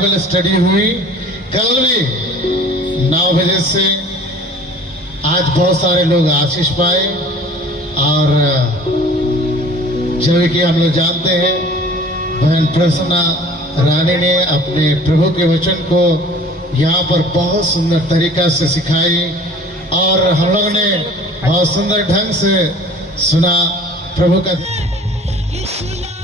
Bible study हुई कल भी 9 बजे से। आज बहुत सारे लोग आशीष पाए और जब कि हम लोग जानते हैं बहन प्रसन्ना रानी ने अपने प्रभु के वचन को यहाँ पर बहुत सुंदर तरीका से सिखाई और हम लोग ने बहुत सुंदर ढंग से सुना प्रभु का।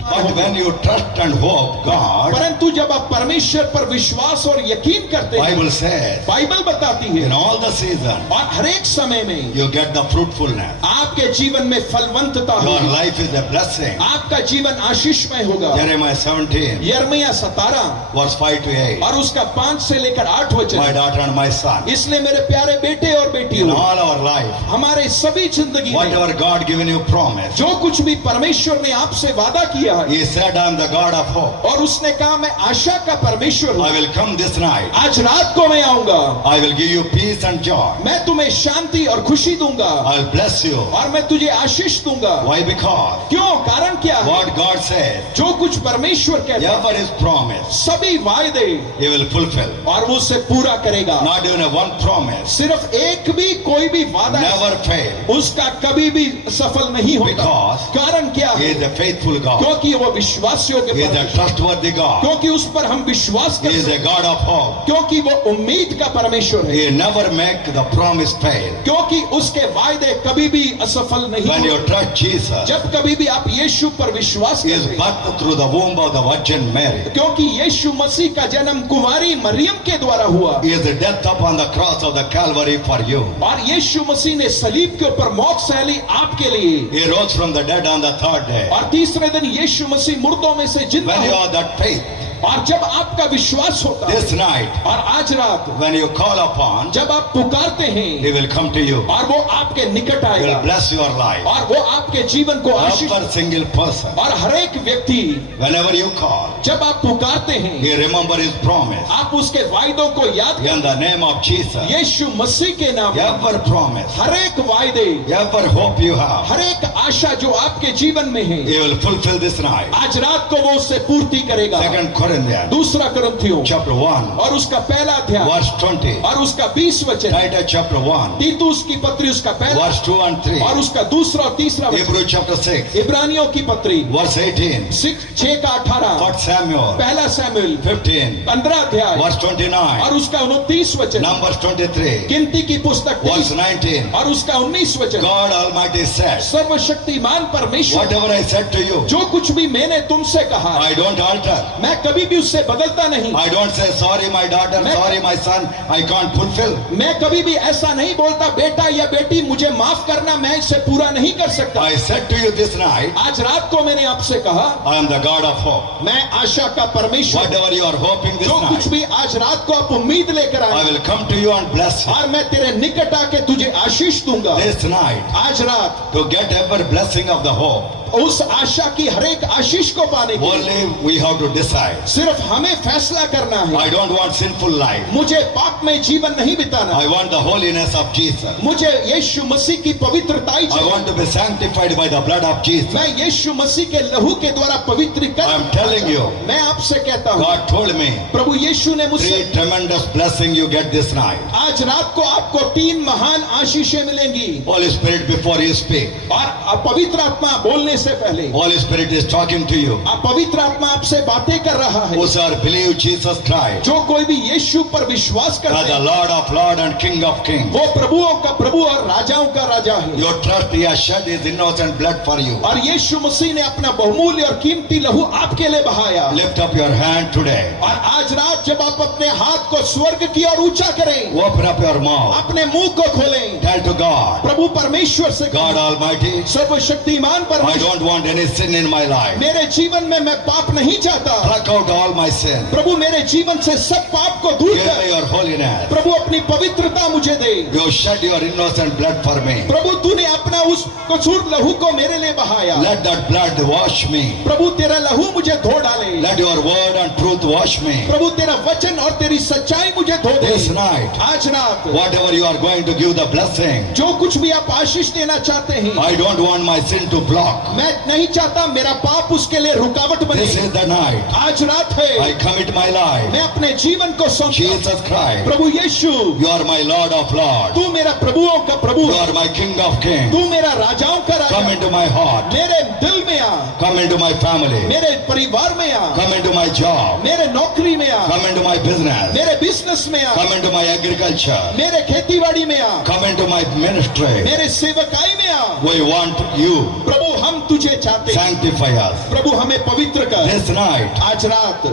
But when you trust and hope God, परंतु जब आप परमेश्वर पर विश्वास और यकीन करते हैं, Bible says, बाइबल बताती है in all the season, और हर एक समय में you get the fruitfulness. आपके जीवन में फलवंतता Your होगी, life is a blessing. आपका जीवन आशीषमय होगा। Jeremiah 17, यिर्मयाह 17 verse 5 to 8. और उसका 5 से लेकर 8 वचन। My daughter and my son, इसलिए मेरे प्यारे बेटे और in बेटियों, all our life, हमारे सभी जिंदगी में whatever God given you promise, जो कुछ भी परमेश्वर ने आपसे वादा किया है, He said, I am the God of hope. और उसने कहा मैं आशा का परमेश्वर I हूँ, will come this night. आज रात को मैं आऊंगा, I will give you peace and joy. मैं तुम्हें शांति और खुशी दूंगा I will bless you. और मैं तुझे आशीष दूंगा। Why? Because क्यों? कारण क्या है? what God says, जो कुछ परमेश्वर कहता है, whatever is promised, सभी वायदे He will fulfill. और वो उसे पूरा करेगा। Not even a one promise, सिर्फ एक भी कोई भी वादा never fail. उसका कभी भी सफल नहीं होगा। Because कारण क्या He है? is a faithful God. क्योंकि वो विश्वास योग्य He is a परमेश्वर, trustworthy God. क्योंकि उस पर हम विश्वास He कर is a सकते हैं, God of hope. क्योंकि वो उम्मीद का परमेश्वर है, He never make the promise fail. क्योंकि उसके वायदे कभी भी असफल नहीं When you होते। trust Jesus, जब कभी भी आप यीशु पर विश्वास He is करते हैं, birthed through the womb of the Virgin Mary. क्योंकि यीशु मसीह का जन्म कुंवारी मरियम के द्वारा हुआ He is the death upon the cross of the Calvary for you. और यीशु मसीह ने सलीब के ऊपर मौत सहली आपके लिए, He rose from the dead on the third day. और तीसरे दिन यीशु मसीह मुर्दों में से जिंदा When you हुआ। have that faith, और जब आपका विश्वास होता है this night, और आज रात when you call upon, जब आप पुकारते हैं He will come to you. और वो आपके निकट He will आएगा bless your life. और वो आपके जीवन को आशीष, Every single person, और हर एक व्यक्ति whenever you call, जब आप पुकारते हैं He remember His promise. आप उसके वायदों को याद In the name of Jesus, यीशु मसीह के नाम में every promise, हर एक वायदे, every hope you have, हर एक आशा जो आपके जीवन में है, He will fulfill this night. आज रात को वो उससे पूर्ति करेगा। 2 Corinthians दूसरा कुरिन्थियों chapter 1, और उसका पहला अध्याय verse 20. और उसका 20 वचन, Titus chapter 1, तीतुस की पत्री उसका पहला verse 2 and 3. और उसका दूसरा और तीसरा वचन, Hebrew chapter 6, इब्रानियों की पत्री verse 18. 6 का 18, 1 Samuel पहला सैमुएल 15, 15 अध्याय verse 29. और उसका 29 वचन, Numbers 23, गिनती की पुस्तक verse 23 19. और उसका 19 वचन। God Almighty said, सर्वशक्तिमान परमेश्वर, whatever I said to you, जो कुछ भी मैंने तुमसे कहा I don't alter. मैं कभी भी उससे बदलता नहीं, I don't say, sorry my daughter, sorry my son, I can't fulfill. मैं कभी भी ऐसा नहीं बोलता बेटा या बेटी मुझे माफ करना, मैं इसे पूरा नहीं कर सकता। I said to you this night, आज रात को मैंने आपसे कहा I am the God of hope. मैं आशा का परमेश्वर, Whatever you are hoping this जो कुछ night, भी आज रात को आप उम्मीद लेकर I आए will come to you and bless you. और मैं तेरे निकट आके तुझे आशीष दूंगा। This night, आज रात to get every blessing of the hope, उस आशा की हर एक आशीष को पाने के लिए only we have to decide. सिर्फ हमें फैसला करना है। I don't want sinful life. मुझे पाप में जीवन नहीं बिताना, I want the holiness of Jesus. मुझे यीशु मसीह की पवित्रताई I चाहिए। want to be sanctified by the blood of Jesus. मैं यीशु मसीह के लहू के द्वारा पवित्र I am telling you, मैं आपसे कहता हूँ, God told me, प्रभु यीशु ने 3 मुझसे, tremendous blessing you get this night. आज रात को आपको 3 महान आशीषें मिलेंगी। Holy Spirit, before you speak, और पवित्र आत्मा बोलने से पहले Holy Spirit is talking to you. पवित्र आत्मा आपसे बातें कर रहा है। Who shall believe Jesus Christ, जो कोई भी यीशु पर विश्वास as करते the हैं, Lord of Lords and King of Kings. वो प्रभुओं का प्रभु और राजाओं का राजा है। Your trust, He has shed His innocent blood for you. और यीशु मसीह ने अपना बहुमूल्य और कीमती लहू आपके लिए बहाया। Lift up your hand today. और आज रात जब आप अपने हाथ को स्वर्ग की ओर ऊंचा करें, Open up your mouth. अपने मुंह को खोलें, Tell to God, प्रभु परमेश्वर से, God Almighty, सर्वशक्तिमान I परमेश्वर, don't want any sin in my life. मेरे जीवन में मैं पाप नहीं चाहता। Pluck out all my sin. प्रभु मेरे जीवन से सब पाप को दूर Give कर, me your holiness. प्रभु अपनी पवित्रता मुझे दे। You shed your innocent blood for me. प्रभु तूने अपना उस कसूर लहू को मेरे लिए बहाया। Let that blood wash me. प्रभु तेरा लहू मुझे धो डाले। Let your word and truth wash me. प्रभु तेरा वचन और तेरी सच्चाई मुझे धो दे। This night, आज रात whatever you are going to give the blessing, जो कुछ भी आप आशीष देना चाहते हैं, I don't want my sin to block. मैं नहीं चाहता मेरा पाप उसके लिए रुकावट बने। This is the night. आज रात है, I commit my life. मैं अपने जीवन को सौंपता हूं। Jesus Christ. Prabhu Yeshu, You are my Lord of Lords. तू मेरा प्रभुओं का प्रभु You है, are my King of Kings. तू मेरा राजाओं का Come Raja. into my heart. मेरे दिल में आ, Come into my family. मेरे परिवार में आ, Come into my job. मेरे नौकरी में आ, Come into my business. मेरे बिजनेस में आ, Come into my agriculture. मेरे खेतीबाड़ी में आ, Come into my ministry. मेरे सेवकाई में आ। We want you. प्रभु हम तुझे चाहते हैं, Sanctify us. प्रभु हमें पवित्र कर। This night, आज रात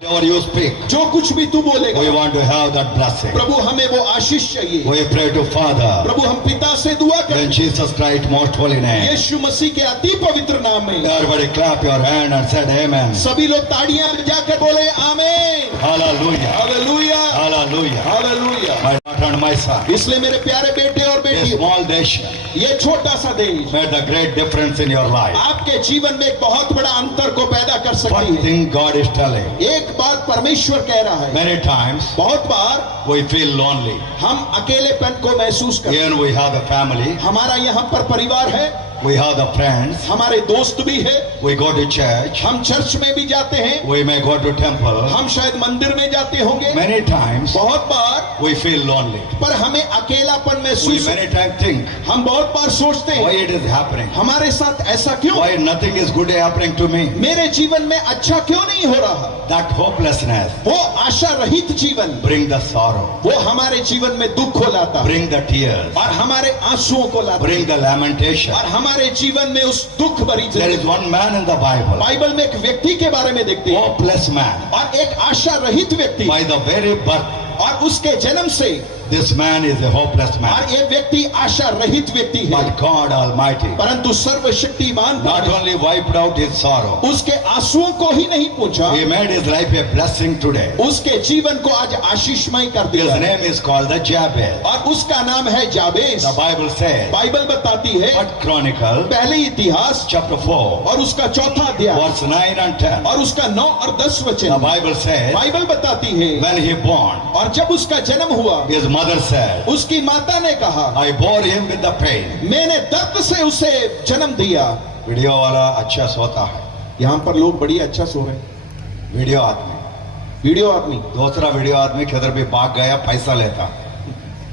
whatever you speak, जो कुछ भी तू बोलेगा, we want to have that blessing. प्रभु हमें वो आशीष चाहिए। We pray to Father प्रभु हम पिता से दुआ in करें, Jesus Christ's most holy name. यीशु मसीह के अति पवित्र नाम में। Everybody clap your hand and said amen. सभी लोग ताड़ियां बजाकर बोले आमीन। Hallelujah. Hallelujah, Hallelujah. Hallelujah. My daughter and my son. इसलिए मेरे प्यारे बेटे और A बेटी, small nation ये छोटा सा देश made a great difference in your life. आपके जीवन में एक बहुत बड़ा अंतर को पैदा कर One सकती है। thing God is telling. एक बात परमेश्वर कह रहा है, Many times बहुत बार we feel lonely. हम अकेलेपन को महसूस करते हैं। Here we have a family. हमारा यहाँ पर परिवार है, We have the friends. हमारे दोस्त भी है, We go to church. हम चर्च में भी जाते हैं, We may go to temple. हम शायद मंदिर में जाते होंगे। Many times बहुत बार we feel lonely. पर हमें अकेलापन We महसूस, many times think हम बहुत बार सोचते why हैं it is happening. हमारे साथ ऐसा क्यों, Why nothing is good happening to me. मेरे जीवन में अच्छा क्यों नहीं हो रहा। That hopelessness वो आशा रहित जीवन, bring the sorrow. वो हमारे जीवन में दुख को लाता है Bring the tears. और हमारे आंसुओं को लाता है Bring the lamentation. और हमारे जीवन में उस दुख भरी There जिंदगी। is one man in the Bible. Bible में एक व्यक्ति के बारे में देखते हैं, Hopeless man. और एक आशा रहित व्यक्ति, By the very birth, और उसके जन्म से, this man is a hopeless और man. ये व्यक्ति आशा रहित व्यक्ति है। But God Almighty परंतु सर्वशक्तिमान not परमेश्वर only wiped out his sorrow, उसके आंसुओं को ही नहीं पूछा, he made his life a blessing today. उसके जीवन को आज आशीषमय कर His दिया name is called the Jabez. और उसका नाम है जाबेस। The Bible says, बाइबल बताती है, but Chronicle, पहले इतिहास chapter 4, और उसका चौथा अध्याय verse 9 and 10. और उसका 9 और 10 The वचन, Bible says, बाइबल बताती है, when he born, और जब उसका जन्म हुआ, his mother said, उसकी माता ने कहा, I bore him with the pain. मैंने दर्द से उसे जन्म दिया। वीडियो वाला अच्छा सोता है. यहाँ पर लोग बड़ी अच्छा सो रहे हैं। वीडियो आदमी. वीडियो आदमी, दूसरा वीडियो आदमी किधर भी भाग गया पैसा लेता.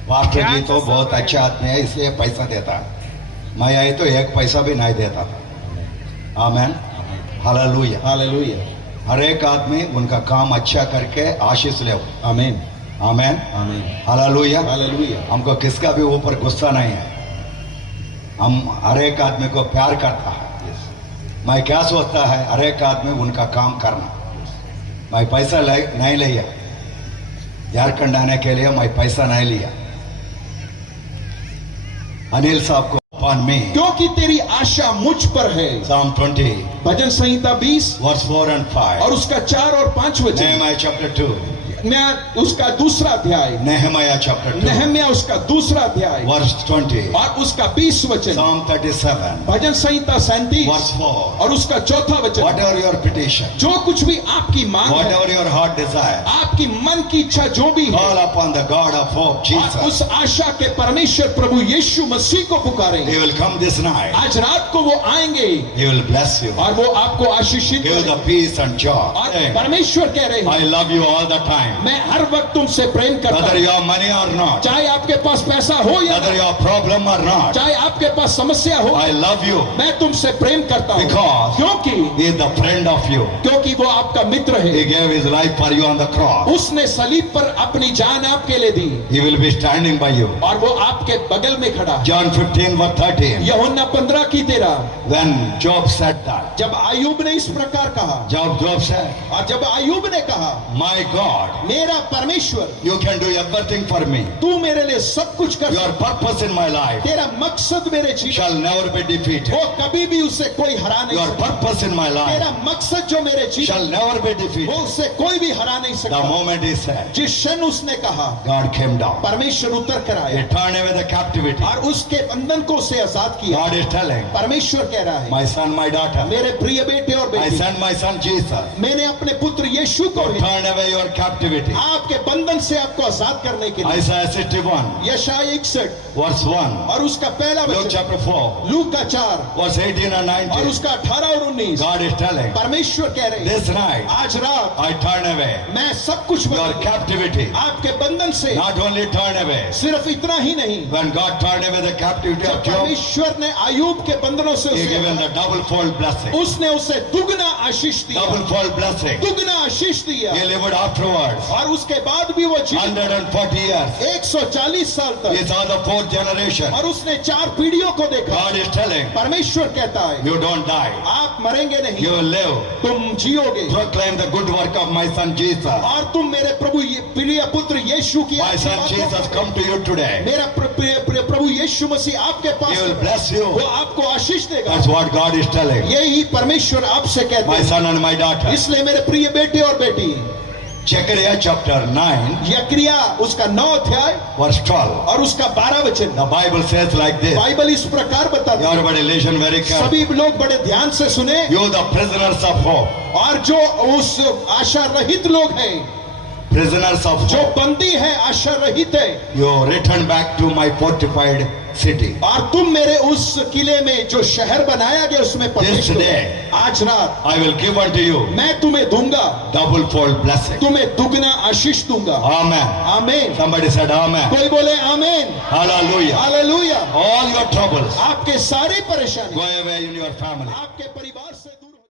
पास्टर जी तो बहुत अच्छा आदमी है इसलिए पैसा देता है. मैं आए तो एक पैसा भी नहीं देता था. आमेन. हालेलुया. हालेलुया, हर एक आदमी उनका काम अच्छा करके आशीष ले. आमीन, आमेन. आमीन, हालेलुया. हालेलुया। हमको किसका भी ऊपर गुस्सा नहीं है. हम हर एक आदमी को प्यार करता है. मैं क्या सोचता है, हर एक आदमी उनका काम करना. मैं पैसा नहीं लिया झारखंड आने के लिए, मैं पैसा नहीं लिया. अनिल साहब को upon me. क्योंकि तेरी आशा मुझ पर है। Psalm 20 bhajan Samhita 20 verse 4 and 5. और उसका 4 और 5 वचन, Nehemiah chapter 2. मैं उसका दूसरा अध्याय, Nehemiah chapter 2 नहम्याह उसका दूसरा अध्याय verse 20. और उसका 20 वचन, Psalm 37 भजन संहिता 37 verse 4. और उसका चौथा वचन, Whatever your petition, जो कुछ भी आपकी मांग है, whatever your heart desire, आपकी मन की इच्छा जो भी है, call upon the God of hope, और Jesus. उस आशा के परमेश्वर प्रभु यीशु मसीह को पुकारेंगे। He will come this night. आज रात को वो आएंगे He will bless you. और वो आपको आशीषित Give the करेंगे। peace and joy. और परमेश्वर कह रहे I हैं, love you all the time. मैं हर वक्त तुमसे प्रेम करता Whether हूं, you have money or not, चाहे आपके पास पैसा हो या whether you have problem or not, चाहे आपके पास समस्या हो, I love you मैं तुमसे प्रेम करता हूं। because क्योंकि He is the friend of you. क्योंकि वो आपका मित्र He है। gave His life for you on the cross. उसने सलीब पर अपनी जान आपके लिए दी He will be standing by you. और वो आपके बगल में खड़ा है। John 15 verse 13. यूहन्ना 15 की 13, When Job said that, जब आयूब ने इस प्रकार कहा, Job said, और जब आयूब ने कहा, my God, मेरा परमेश्वर, you can do everything for me. तू मेरे लिए सब कुछ कर Your सकता, purpose in my life तेरा मकसद मेरे जीवन, shall never be defeated. वो कभी भी उसे कोई हरा नहीं Your सकता। purpose in my life तेरा मकसद जो मेरे जीवन, shall never be वो defeated. उसे कोई भी हरा नहीं The सकता। moment he said, जिस क्षण उसने कहा, God came down. परमेश्वर उतर कर He आया turned away the captivity. और उसके बंधन को उसे आजाद किया। God is telling, परमेश्वर कह रहा है, my son, my daughter, मेरे प्रिय बेटे और I बेटी, send my son Jesus मैंने अपने पुत्र यीशु को to भेजा। turn away your captivity. आप आपके बंधन से आपको आजाद करने के लिए। Isaiah 61, यशाया 61 verse 1. और उसका पहला Luke वचन, chapter 4, लूक का 4 verse 18 and और 19. उसका 18 और 19। God is telling, परमेश्वर कह रहे हैं, this night आज रात I turn away मैं सब कुछ your बदलूंगा। captivity. आपके बंधन से Not only turn away. सिर्फ इतना ही नहीं, When God turned away the captivity जब of Job, परमेश्वर ने आयूब के बंधनों से He उसे given the double fold blessing. उसने उसे दुगना आशीष दिया, Double fold blessing. दुगना आशीष दिया। He lived afterwards और उसके बाद भी वो जीवित 140 years. 140 साल He तक, saw the fourth generation. और उसने 4 पीढ़ियों को देखा। God is telling, परमेश्वर कहता है, you don't die. आप मरेंगे नहीं, You will live. तुम जियोगे Proclaim the good work of my son Jesus. और तुम मेरे प्रभु प्रिय पुत्र यीशु की My अच्छी son बातों Jesus को- come to you today. मेरा प्रभु यीशु मसीह आपके He pass will bless you. वो आपको आशीष देगा। That's what God is telling. यही परमेश्वर आपसे कहते My हैं। son and my daughter. इसलिए मेरे प्रिय बेटे और बेटी, Zechariah chapter 9, यक्रिया उसका 9 अध्याय verse 12. और उसका 12 वचन, The Bible says like this. Bible इस प्रकार बताती है, Everybody listen very carefully. सभी लोग बड़े ध्यान से सुने। You the prisoners of hope. और जो उस आशा रहित लोग हैं, Prisoners of जो hope. बंदी है, आशा रहित है, You return back to my fortified city. और तुम मेरे उस किले में जो शहर बनाया गया उसमें प्रवेश This करो। day. आज रात I will give unto you मैं तुम्हें दूंगा, double fold blessing. तुम्हें दुगना आशीष दूंगा। Amen. आमीन। Somebody said amen. कोई बोले आमीन। Hallelujah. Hallelujah. All your troubles आपके सारी परेशानी go away in your family. आपके परिवार से